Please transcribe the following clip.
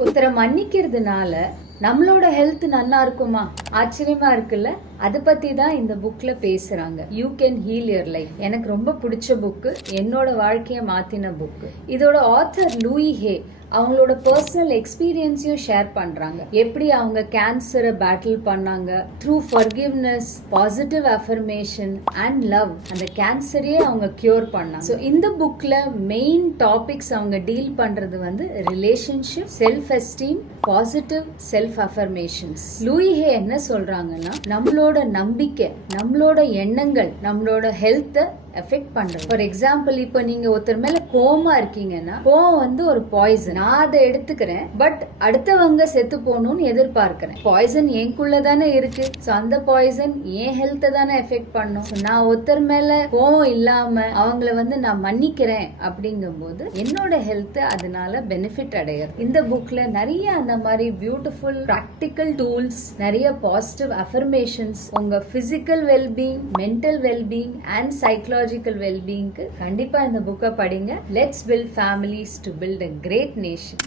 ஒருத்தரை மன்னிக்கிறதுனால நம்மளோட ஹெல்த் நல்லா இருக்குமா? ஆச்சரியமா இருக்குல்ல? அதை பத்தி தான் இந்த புக்ல பேசுறாங்க. You can heel your life. எனக்கு ரொம்ப பிடிச்ச புக்கு, என்னோட வாழ்க்கையை மாத்தின புக்கு. இதோட ஆத்தர் லூயி ஹே அவங்களோட பர்சனல் எக்ஸ்பீரியன்ஸையும் ஷேர் பண்றாங்க. எப்படி அவங்க கேன்சரை பேட்டில் பண்ணாங்க, through forgiveness, positive affirmation and love அந்த கேன்சரையே அவங்க கியூர் பண்ணாங்க. ஸோ இந்த புக்ல மெயின் டாபிக்ஸ் அவங்க டீல் பண்றது வந்து relationship, self esteem, positive self affirmations. Louise Hay என்ன சொல்றாங்கன்னா, நம்மளோட நம்பிக்கை, நம்மளோட எண்ணங்கள் நம்மளோட ஹெல்த்தை எஃபெக்ட் பண்றது. ஃபார் எக்ஸாம்பிள், இப்போ நீங்க ஒருத்தர் மேல கோவமா இருக்கீங்கன்னா, கோவம் வந்து ஒரு பாய்சன். நான் அதை எடுத்துக்கிறேன், பட் அடுத்தவங்க செத்து போகணும்னு எதிர்பார்க்கிறேன். பாய்சன் எனக்குள்ள தானே இருக்கு. ஸோ அந்த பாய்சன் என் ஹெல்த்தை தானே எஃபெக்ட் பண்ணும். நான் ஒருத்தர் மேல கோவம் இல்லாம அவங்கள வந்து நான் மன்னிக்கிறேன் அப்படிங்கும் போது என்னோட ஹெல்த் அதனால பெனிஃபிட் அடையிறது. இந்த புக்ல நிறைய அந்த மாதிரி பியூட்டிஃபுல் பிராக்டிக்கல் டூல்ஸ், நிறைய பாசிட்டிவ் அஃபர்மேஷன்ஸ் உங்க physical wellbeing, mental wellbeing and psychological வெல்பீயிங்க்கு கண்டிப்பா இந்த புக்கை படிங்க. Let's build families to build a great nation.